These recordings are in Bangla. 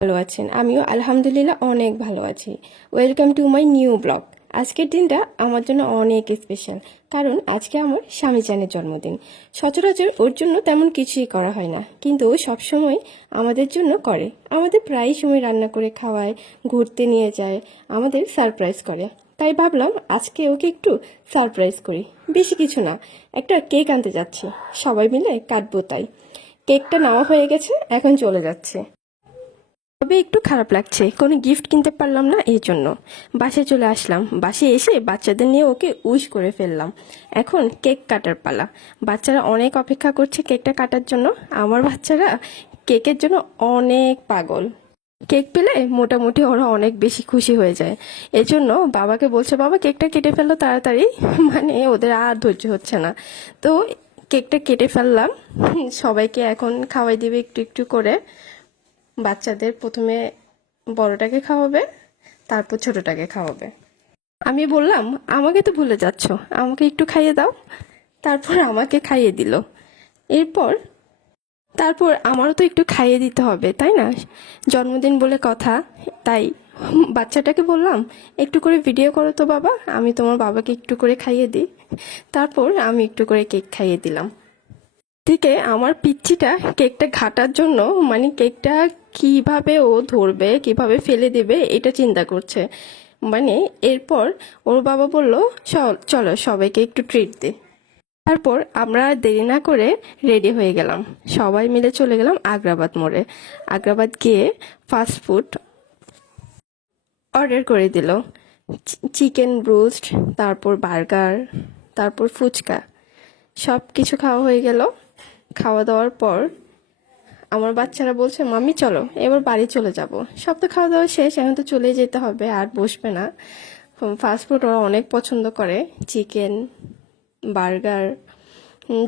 ভালো আছেন? আমিও আলহামদুলিল্লাহ অনেক ভালো আছি। Welcome to my new blog. আজকের দিনটা আমার জন্য অনেক স্পেশাল, কারণ আজকে আমার স্বামী চানের জন্মদিন। সচরাচর ওর জন্য তেমন কিছুই করা হয় না, কিন্তু ও সবসময় আমাদের জন্য করে। আমাদের প্রায় সময় রান্না করে খাওয়ায়, ঘুরতে নিয়ে যায়, আমাদের সারপ্রাইজ করে। তাই ভাবলাম আজকে ওকে একটু সারপ্রাইজ করি। বেশি কিছু না, একটা কেক আনতে যাচ্ছি, সবাই মিলে কাটবো। তাই কেকটা নেওয়া হয়ে গেছে, এখন চলে যাচ্ছে। তবে একটু খারাপ লাগছে, কোনো গিফট কিনতে পারলাম না, এই জন্য বাসায় চলে আসলাম। বাসায় এসে বাচ্চাদের নিয়ে ওকে উইশ করে ফেললাম। এখন কেক কাটার পালা। বাচ্চারা অনেক অপেক্ষা করছে কেকটা কাটার জন্য। আমার বাচ্চারা কেকের জন্য অনেক পাগল। কেক পেলে মোটামুটি ওরা অনেক বেশি খুশি হয়ে যায়। এজন্য বাবাকে বলছে, বাবা কেকটা কেটে ফেললো তাড়াতাড়ি। মানে ওদের আর ধৈর্য হচ্ছে না। তো কেকটা কেটে ফেললাম। সবাইকে এখন খাওয়াই দিবে একটু একটু করে। বাচ্চাদের প্রথমে বড়টাকে খাওয়াবে, তারপর ছোটটাকে খাওয়াবে। আমি বললাম, আমাকে তো ভুলে যাচ্ছ, আমাকে একটু খাইয়ে দাও। তারপর আমাকে খাইয়ে দিল। এরপর তারপর আমারও তো একটু খাইয়ে দিতে হবে, তাই না? জন্মদিন বলে কথা। তাই বাচ্চাটাকে বললাম, একটু করে ভিডিও করো তো বাবা, আমি তোমার বাবাকে একটু করে খাইয়ে দিই। তারপর আমি একটু করে কেক খাইয়ে দিলাম। থেকে আমার পিচ্চিটা কেকটা ঘাটার জন্য, মানে কেকটা কিভাবে ও ধরবে, কিভাবে ফেলে দেবে, এটা চিন্তা করছে। মানে এরপর ওর বাবা বলল, চলো সবাইকে একটু ট্রিট দে। তারপর আমরা দেরি না করে রেডি হয়ে গেলাম, সবাই মিলে চলে গেলাম আগ্রাবাদ মোড়ে। আগ্রাবাদ গিয়ে ফাস্ট ফুড অর্ডার করে দিল। চিকেন ব্রোস্ট, তারপর বার্গার, তারপর ফুচকা, সব কিছু খাওয়া হয়ে গেল। খাওয়া দাওয়ার পর আমার বাচ্চারা বলছে, মাম্মি চলো এবার বাড়ি চলে যাব। সব তো খাওয়া দাওয়া শেষ, এখন তো চলে যেতে হবে, আর বসবে না। ফাস্টফুড ওরা অনেক পছন্দ করে, চিকেন, বার্গার,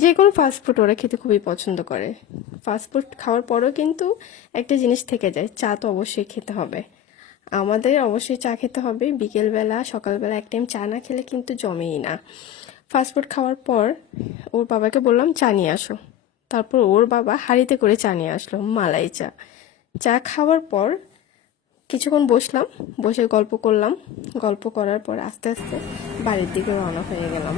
যে কোনো ফাস্টফুড ওরা খেতে খুবই পছন্দ করে। ফাস্টফুড খাওয়ার পরও কিন্তু একটা জিনিস থেকে যায়, চা তো অবশ্যই খেতে হবে। আমাদের অবশ্যই চা খেতে হবে, বিকেলবেলা সকালবেলা এক টাইম চা না খেলে কিন্তু জমেই না। ফাস্টফুড খাওয়ার পর ওর বাবাকে বললাম চা নিয়ে আসো। তারপর ওর বাবা হাঁড়িতে করে চা নিয়ে আসলো, মালাই চা। চা খাওয়ার পর কিছুক্ষণ বসলাম, বসে গল্প করলাম। গল্প করার পর আস্তে আস্তে বাড়ির দিকে রওনা হয়ে গেলাম।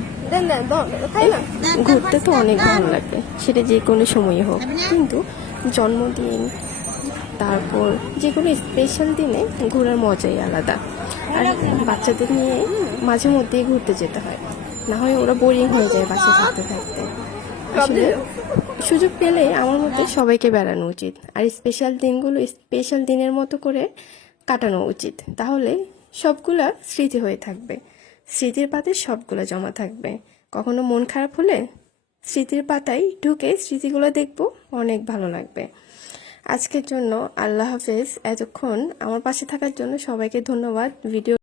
ঘুরতে তো অনেক ভালো লাগে, সেটা যে কোনো সময় হোক, কিন্তু জন্মদিন, তারপর যে কোনো স্পেশাল দিনে ঘোরার মজাই আলাদা। আর বাচ্চাদের নিয়ে মাঝে মধ্যেই ঘুরতে যেতে হয়, না হয় ওরা বোরিং হয়ে যায় বাসায় থাকতে থাকতে। আসলে সুযোগ পেলে আমার মতে সবাইকে বেড়ানো উচিত, আর স্পেশাল দিনগুলো স্পেশাল দিনের মতো করে কাটানো উচিত। তাহলে সবগুলা স্মৃতি হয়ে থাকবে, স্মৃতির পাতায় সবগুলো জমা থাকবে। কখনো মন খারাপ হলে স্মৃতির পাতায় ঢুকে স্মৃতিগুলো দেখবো, অনেক ভালো লাগবে। আজকের জন্য আল্লাহ হাফেজ। এতক্ষণ আমার পাশে থাকার জন্য সবাইকে ধন্যবাদ। ভিডিও